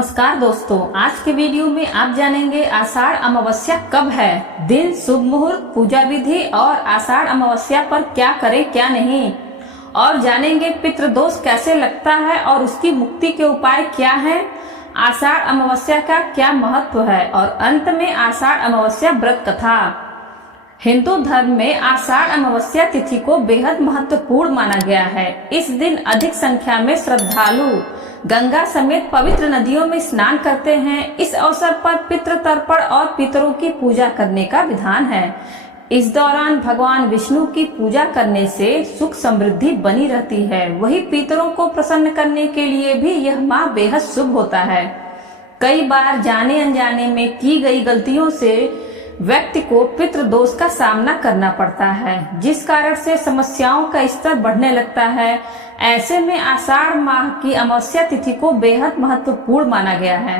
नमस्कार दोस्तों, आज के वीडियो में आप जानेंगे आषाढ़ अमावस्या कब है, दिन, शुभ मुहूर्त, पूजा विधि और आषाढ़ अमावस्या पर क्या करें क्या नहीं, और जानेंगे पितृदोष कैसे लगता है और उसकी मुक्ति के उपाय क्या हैं, आषाढ़ अमावस्या का क्या महत्व है और अंत में आषाढ़ अमावस्या व्रत कथा। हिंदू धर्म में आषाढ़ अमावस्या तिथि को बेहद महत्वपूर्ण माना गया है। इस दिन अधिक संख्या में श्रद्धालु गंगा समेत पवित्र नदियों में स्नान करते हैं। इस अवसर पर पितृ तर्पण और पितरों की पूजा करने का विधान है। इस दौरान भगवान विष्णु की पूजा करने से सुख समृद्धि बनी रहती है। वही पितरों को प्रसन्न करने के लिए भी यह माह बेहद शुभ होता है। कई बार जाने अनजाने में की गई गलतियों से व्यक्ति को पितृदोष का सामना करना पड़ता है, जिस कारण से समस्याओं का स्तर बढ़ने लगता है। ऐसे में आषाढ़ माह की अमावस्या तिथि को बेहद महत्वपूर्ण माना गया है।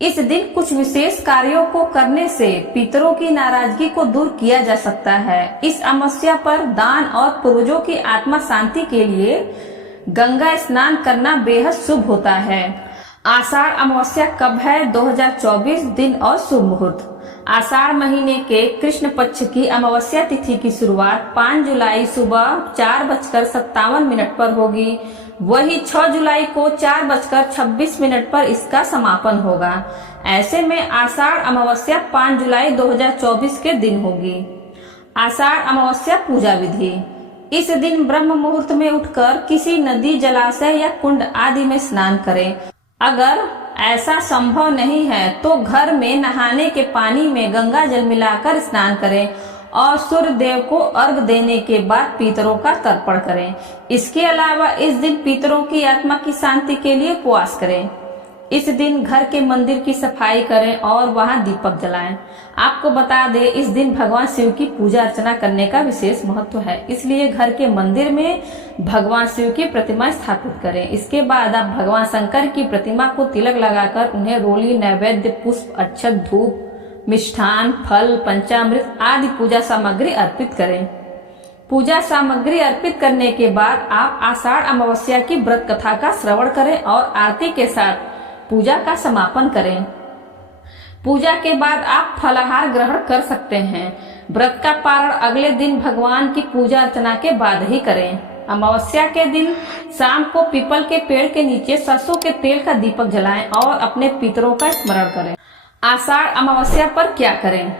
इस दिन कुछ विशेष कार्यों को करने से पितरों की नाराजगी को दूर किया जा सकता है। इस अमावस्या पर दान और पूर्वजों की आत्मा शांति के लिए गंगा स्नान करना बेहद शुभ होता है। आषाढ़ अमावस्या कब है? 2024 दिन और शुभ मुहूर्त। आषाढ़ महीने के कृष्ण पक्ष की अमावस्या तिथि की शुरुआत 5 जुलाई सुबह 4:57 पर होगी। वही 6 जुलाई को 4:26 पर इसका समापन होगा। ऐसे में आषाढ़ अमावस्या 5 जुलाई 2024 के दिन होगी। आषाढ़ अमावस्या पूजा विधि। इस दिन ब्रह्म मुहूर्त में उठकर किसी नदी, जलाशय या कुंड आदि में स्नान करें। अगर ऐसा संभव नहीं है तो घर में नहाने के पानी में गंगा जल मिलाकर स्नान करें और सूर्य देव को अर्घ देने के बाद पितरों का तर्पण करें। इसके अलावा इस दिन पितरों की आत्मा की शांति के लिए उपवास करें। इस दिन घर के मंदिर की सफाई करें और वहां दीपक जलाएं। आपको बता दें, इस दिन भगवान शिव की पूजा अर्चना करने का विशेष महत्व है, इसलिए घर के मंदिर में भगवान शिव की प्रतिमा स्थापित करें। इसके बाद आप भगवान शंकर की प्रतिमा को तिलक लगाकर उन्हें रोली, नैवेद्य, पुष्प, अक्षत, धूप, मिष्ठान, फल, पंचामृत आदि पूजा सामग्री अर्पित करें। पूजा सामग्री अर्पित करने के बाद आप आषाढ़ अमावस्या की व्रत कथा का श्रवण करें और आरती के साथ पूजा का समापन करें। पूजा के बाद आप फलाहार ग्रहण कर सकते हैं। व्रत का पारण अगले दिन भगवान की पूजा अर्चना के बाद ही करें। अमावस्या के दिन शाम को पीपल के पेड़ के नीचे सरसों के तेल का दीपक जलाएं और अपने पितरों का स्मरण करें। आषाढ़ अमावस्या पर क्या करें?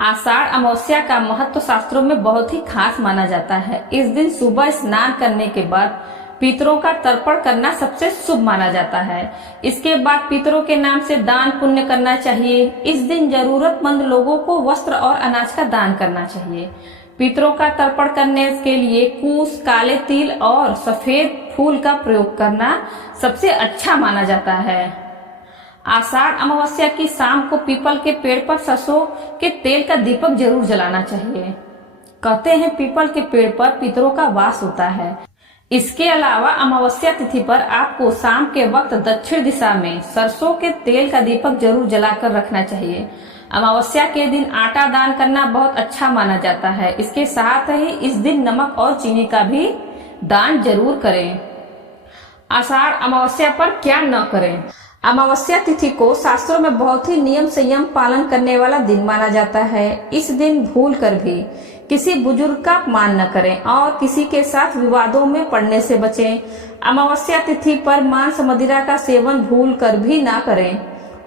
आषाढ़ अमावस्या का महत्व शास्त्रों में बहुत ही खास माना जाता है। इस दिन सुबह स्नान करने के बाद पितरों का तर्पण करना सबसे शुभ माना जाता है। इसके बाद पितरों के नाम से दान पुण्य करना चाहिए। इस दिन जरूरतमंद लोगों को वस्त्र और अनाज का दान करना चाहिए। पितरों का तर्पण करने के लिए कुश, काले तिल और सफेद फूल का प्रयोग करना सबसे अच्छा माना जाता है। आषाढ़ अमावस्या की शाम को पीपल के पेड़ पर सरसों के तेल का दीपक जरूर जलाना चाहिए। कहते हैं पीपल के पेड़ पर पितरों का वास होता है। इसके अलावा अमावस्या तिथि पर आपको शाम के वक्त दक्षिण दिशा में सरसों के तेल का दीपक जरूर जलाकर रखना चाहिए। अमावस्या के दिन आटा दान करना बहुत अच्छा माना जाता है। इसके साथ ही इस दिन नमक और चीनी का भी दान जरूर करें। आषाढ़ अमावस्या पर क्या न करें? अमावस्या तिथि को शास्त्रों में बहुत ही नियम संयम पालन करने वाला दिन माना जाता है। इस दिन भूल कर भी किसी बुजुर्ग का अपमान न करें और किसी के साथ विवादों में पड़ने से बचें। अमावस्या तिथि पर मांस मदिरा का सेवन भूल कर भी ना करें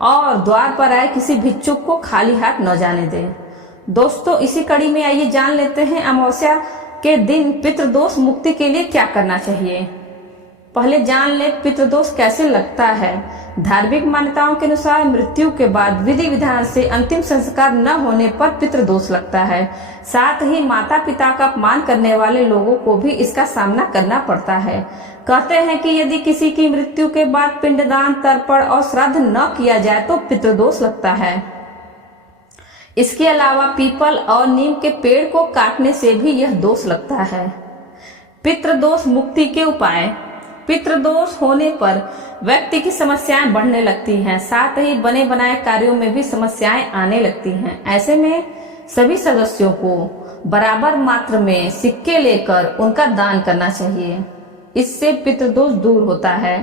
और द्वार पर आए किसी भिक्षुक को खाली हाथ न जाने दें। दोस्तों, इसी कड़ी में आइए जान लेते हैं अमावस्या के दिन पितृदोष मुक्ति के लिए क्या करना चाहिए। पहले जान ले पितृदोष कैसे लगता है। धार्मिक मान्यताओं के अनुसार मृत्यु के बाद विधि विधान से अंतिम संस्कार न होने पर पितृदोष लगता है। साथ ही माता पिता का अपमान करने वाले लोगों को भी इसका सामना करना पड़ता है। कहते हैं कि यदि किसी की मृत्यु के बाद पिंडदान, तर्पण और श्राद्ध न किया जाए तो पितृदोष लगता है। इसके अलावा पीपल और नीम के पेड़ को काटने से भी यह दोष लगता है। पितृदोष मुक्ति के उपाय। पितृदोष होने पर व्यक्ति की समस्याएं बढ़ने लगती हैं, साथ ही बने बनाए कार्यों में भी समस्याएं आने लगती हैं। ऐसे में सभी सदस्यों को बराबर मात्रा में सिक्के लेकर उनका दान करना चाहिए। इससे पितृदोष दूर होता है।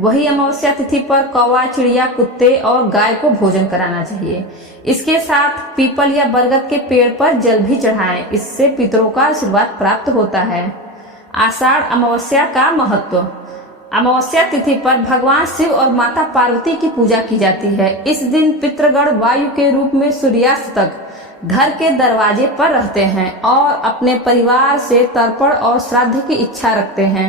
वही अमावस्या तिथि पर कौवा, चिड़िया, कुत्ते और गाय को भोजन कराना चाहिए। इसके साथ पीपल या बरगद के पेड़ पर जल भी चढ़ाएं, इससे पितरों का आशीर्वाद प्राप्त होता है। आषाढ़ अमावस्या का महत्व। अमावस्या तिथि पर भगवान शिव और माता पार्वती की पूजा की जाती है। इस दिन पितृगण वायु के रूप में सूर्यास्त तक घर के दरवाजे पर रहते हैं और अपने परिवार से तर्पण और श्राद्ध की इच्छा रखते हैं।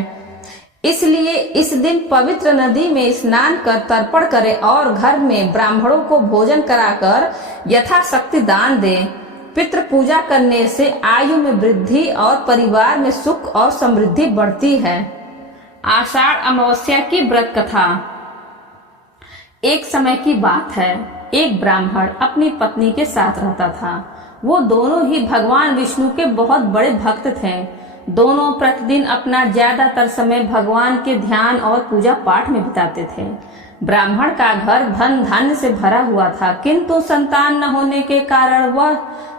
इसलिए इस दिन पवित्र नदी में स्नान कर तर्पण करें और घर में ब्राह्मणों को भोजन कराकर यथाशक्ति दान दें। पितृ पूजा करने से आयु में वृद्धि और परिवार में सुख और समृद्धि बढ़ती है। आषाढ़ अमावस्या की व्रत कथा। एक समय की बात है, एक ब्राह्मण अपनी पत्नी के साथ रहता था। वो दोनों ही भगवान विष्णु के बहुत बड़े भक्त थे। दोनों प्रतिदिन अपना ज्यादातर समय भगवान के ध्यान और पूजा पाठ में बिताते थे। ब्राह्मण का घर धन धान्य से भरा हुआ था, किंतु संतान न होने के कारण वह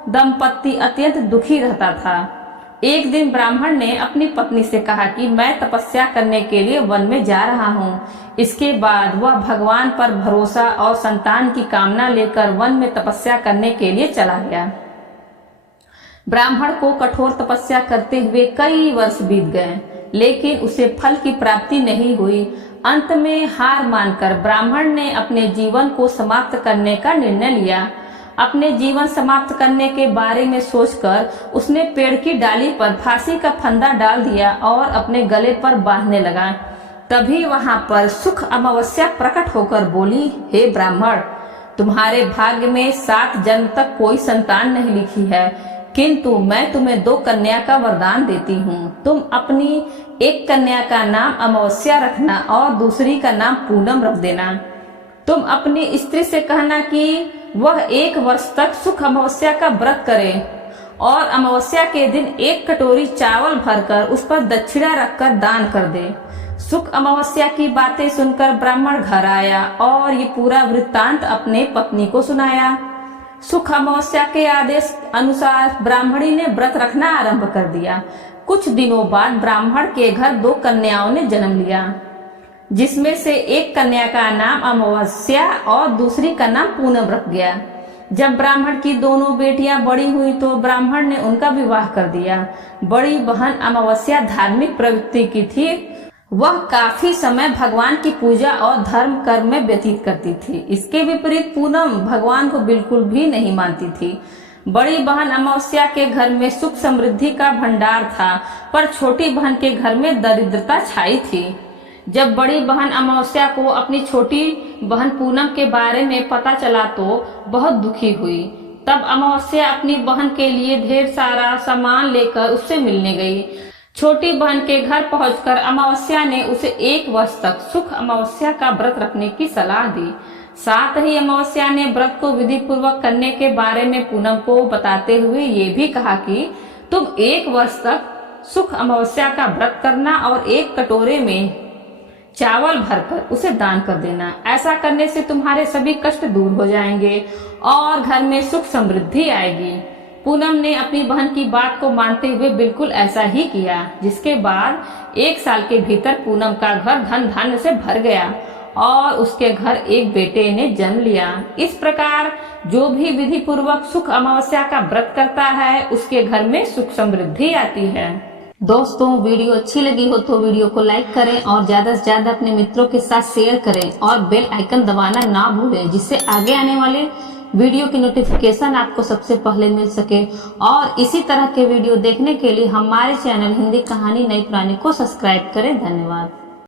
दंपत्ति अत्यंत दुखी रहता था। एक दिन ब्राह्मण ने अपनी पत्नी से कहा कि मैं तपस्या करने के लिए वन में जा रहा हूँ। इसके बाद वह भगवान पर भरोसा और संतान की कामना लेकर वन में तपस्या करने के लिए चला गया। ब्राह्मण को कठोर तपस्या करते हुए कई वर्ष बीत गए, लेकिन उसे फल की प्राप्ति नहीं हुई। अंत में हार मानकर ब्राह्मण ने अपने जीवन को समाप्त करने का निर्णय लिया। अपने जीवन समाप्त करने के बारे में सोचकर उसने पेड़ की डाली पर फांसी का फंदा डाल दिया और अपने गले पर बांधने लगा। तभी वहां पर सुख अमावस्या प्रकट होकर बोली, हे ब्राह्मण, तुम्हारे भाग्य में 7 जन्म तक कोई संतान नहीं लिखी है, किंतु मैं तुम्हें 2 कन्या का वरदान देती हूँ। तुम अपनी एक कन्या का नाम अमावस्या रखना और दूसरी का नाम पूनम रख देना। तुम अपनी स्त्री से कहना कि वह 1 वर्ष तक सुख अमावस्या का व्रत करे और अमावस्या के दिन 1 कटोरी चावल भरकर उस पर दक्षिणा रखकर दान कर दे। सुख अमावस्या की बातें सुनकर ब्राह्मण घर आया और ये पूरा वृत्तांत अपने पत्नी को सुनाया। सुख अमावस्या के आदेश अनुसार ब्राह्मणी ने व्रत रखना आरंभ कर दिया। कुछ दिनों बाद ब्राह्मण के घर 2 कन्याओं ने जन्म लिया, जिसमें से एक कन्या का नाम अमावस्या और दूसरी का नाम पूनम रख गया। जब ब्राह्मण की दोनों बेटियां बड़ी हुई तो ब्राह्मण ने उनका विवाह कर दिया। बड़ी बहन अमावस्या धार्मिक प्रवृत्ति की थी। वह काफी समय भगवान की पूजा और धर्म कर्म में व्यतीत करती थी। इसके विपरीत पूनम भगवान को बिल्कुल भी नहीं मानती थी। बड़ी बहन अमावस्या के घर में सुख समृद्धि का भंडार था, पर छोटी बहन के घर में दरिद्रता छाई थी। जब बड़ी बहन अमावस्या को अपनी छोटी बहन पूनम के बारे में पता चला तो बहुत दुखी हुई। तब अमावस्या अपनी बहन के लिए ढेर सारा सामान लेकर उससे मिलने गई। छोटी बहन के घर पहुंचकर अमावस्या ने उसे 1 वर्ष तक सुख अमावस्या का व्रत रखने की सलाह दी। साथ ही अमावस्या ने व्रत को विधि पूर्वक करने के बारे में पूनम को बताते हुए ये भी कहा कि तुम 1 वर्ष तक सुख अमावस्या का व्रत करना और 1 कटोरे में चावल भरकर उसे दान कर देना। ऐसा करने से तुम्हारे सभी कष्ट दूर हो जाएंगे और घर में सुख समृद्धि आएगी। पूनम ने अपनी बहन की बात को मानते हुए बिल्कुल ऐसा ही किया, जिसके बाद 1 साल के भीतर पूनम का घर धन धान्य से भर गया और उसके घर एक बेटे ने जन्म लिया। इस प्रकार जो भी विधि पूर्वक सुख अमावस्या का व्रत करता है उसके घर में सुख समृद्धि आती है। दोस्तों, वीडियो अच्छी लगी हो तो वीडियो को लाइक करें और ज्यादा से ज्यादा अपने मित्रों के साथ शेयर करें और बेल आइकन दबाना ना भूलें, जिससे आगे आने वाले वीडियो की नोटिफिकेशन आपको सबसे पहले मिल सके। और इसी तरह के वीडियो देखने के लिए हमारे चैनल हिंदी कहानी नई पुरानी को सब्सक्राइब करें। धन्यवाद।